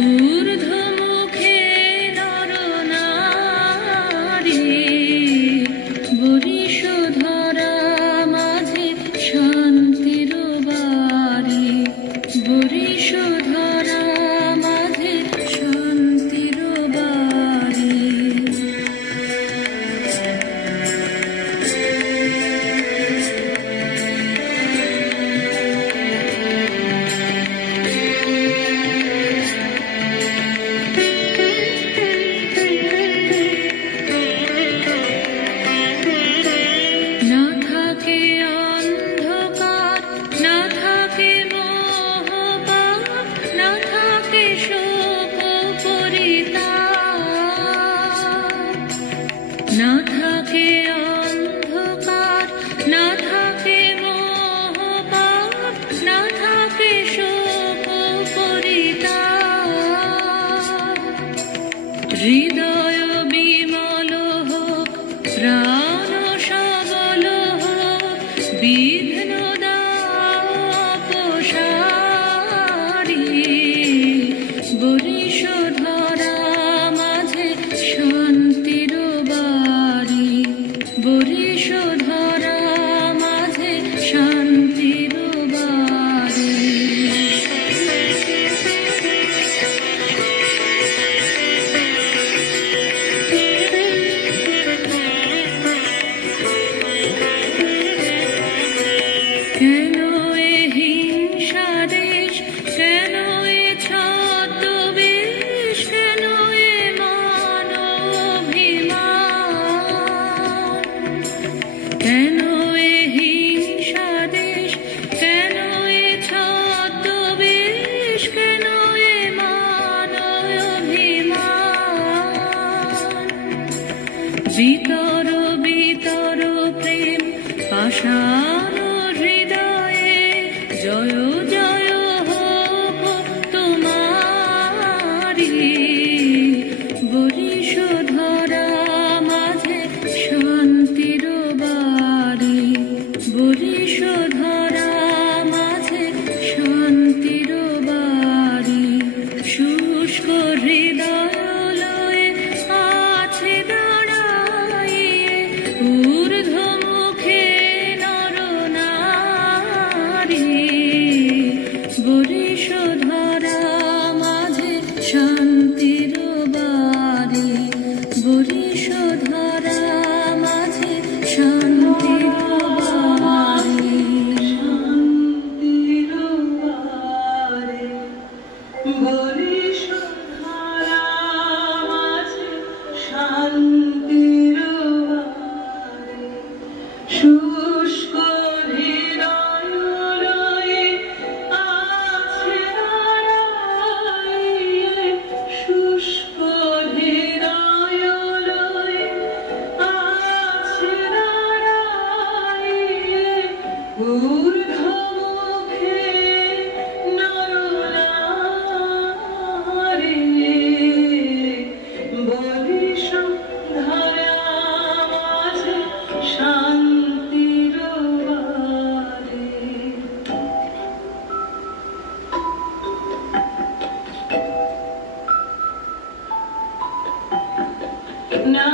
ঊর্ধ্বমুখে নরনারী বরিশধরা মাঝে শান্তির বাড়ি, বরিশধরা মাঝে শান্তির বাড়ি। না থাকে অন্ধকার, না থাকে মোহপাপ, না থাকে শোক পরিতাপ। না থাকে অন্ধকার, না থাকে মোহপাপ, না থাকে শোক পরিতাপ। হৃদয় বিমল হোক, প্রাণ সবল হোক, বিঘ্ন দাপসারি, বরিশধরা মাঝে শান্তির বাড়ি, বরিশধরা মাঝে শান্তির বাড়ি। কেন এ হিংসা দেশ, কেন এ ছদ্মবেশ, কেন এ মান অভিমান? কেন এ হিংসা দেশ, কেন এ ছদ্মবেশ, কেন এ মান অভিমান? বিতর বিতর প্রেম পাষাণ হৃদয়ে, জয় জয় হোক তোমারি, বরিশধরা মাঝে শান্তির বাড়ি, বরিশধরা মাঝে শান্তির বাড়ি। শুষ্ক হৃদয় লয়ে আছে দাঁড়াইয়ে, ঊর্ধ্বমুখে নরনারী, বরিশধরা মাঝে শান্তির বাড়ি, বরিশধরা মাঝে শান্তির বাড়ি। শান্তির বাড়ি, বরিশধরা মাঝে শান্তির বাড়ি। শুষ্ক হৃদয় লয়ে আছে দাঁড়াইয়ে, শুষ্ক হৃদয় লয়ে আছে দাঁড়াইয়ে, ঊর্ধ্বমুখে নরনারী, বরিশধরা মাঝে শান্তির বাড়ি। না